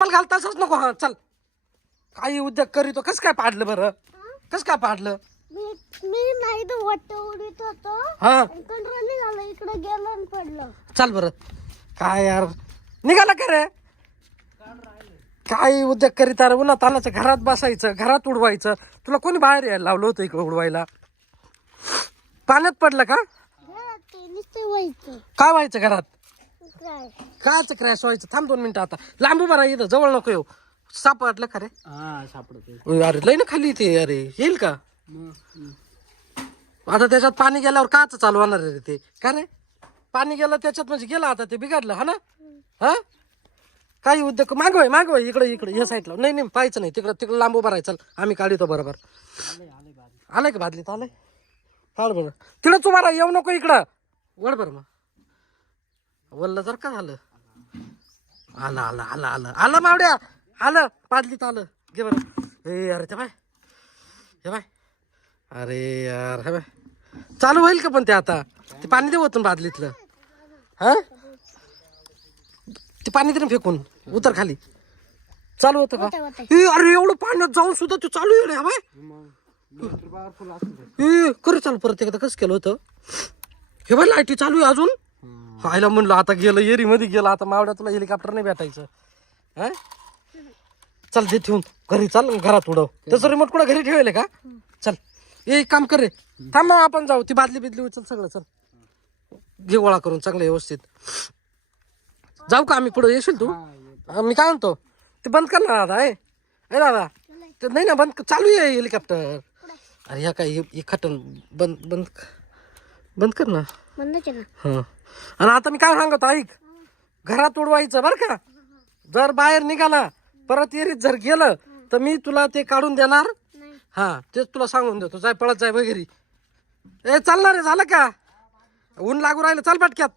मला घालताच नको. हा चल, काही उद्योग करीतो. कस काय पाडलं बरं? कस काय पाडलं? मी नाही तो वाटत उडीत होतो. हा कंट्रोल नाही झालं, इकडे गेलं आणि पडलं. चल बरं. काय यार निघाला का रे? काही उद्योग करीत अरे उन्हात आणायचं, घरात बसायचं, घरात उडवायचं. तुला कोणी बाहेर यायला लावलं होतं इकडे उडवायला? पाण्यात पडलं का? ते नुसतं व्हायचं. काय व्हायचं घरात? काय कायच क्रॅश व्हायचं? थांब 2 मिनिटं. आता लांब उभा राहा, इथं जवळ नको येऊ. सापडलं का रे? हा सापडतो. अरे लई ना खाली ते. अरे येईल का आता? त्याच्यात पाणी गेल्यावर काच चालू होणार रे ते? का रे पाणी गेलं त्याच्यात म्हणजे गेलं, आता ते बिघडलं. हा ना? हा काही उद्योग मागवय इकडे या साईडला. नाही पाहायचं नाही तिकडं, तिकडं लांब उभा राहायचं. आम्ही काढतो बरोबर. आलंय का बादलीत? आलंय काढ बरं. तिकडंच उभा राहा, येऊ नको इकडं. वळ बरं मग. वल्ल जर का झालं. आलं आलं आलं आलं आलं मावड्या आलं. बादलीत आलं. घे बरं. ए अरे ते बाय, हे बाय. अरे यार हे बाय, चालू होईल का पण ते? आता ते पाणी दे ओतून बादलीतलं. हा ते पाणी दे ना फेकून. उतर खाली. चालू होतं का? ए अरे एवढं पाण्यात जाऊन सुद्धा ते चालू आहे रे. बाय खरं चालू. परत एकदा कसं केलं होतं? हे बाय लाईटी चालू आहे अजून. हायला म्हणलं आता गेलं एरी मध्ये गेलं. आता मावड्या तुला हेलिकॉप्टर नाही भेटायचं. हा चल दे ठेवून घरी. चाल घरात उडव. तसं रिमोट कुठं घरी ठेवले का? चल एक काम कर रे, थांब मग आपण जाऊ. ती बादली बिदली उचल सगळं. चल घे गोळा करून चांगलं व्यवस्थित. जाऊ का आम्ही पुढे? येशील तू? मी काय म्हणतो, ते बंद कर ना दादा. ए दादा ते नाही ना बंद, चालू आहे हेलिकॉप्टर. अरे ह्या काय हे खटन बंद बंद बंद कर ना. हा आणि आता मी काय सांगतो ऐक, घरात उडवायचं बरं का. जर बाहेर निघाला परत एरीत जर गेलं तर मी तुला ते काढून देणार. हा तेच तुला सांगून देतो. जाय पळत जाय वगैरे. ए चालणार रे, झालं का? ऊन लागू राहिलं, चाल पटक्यात.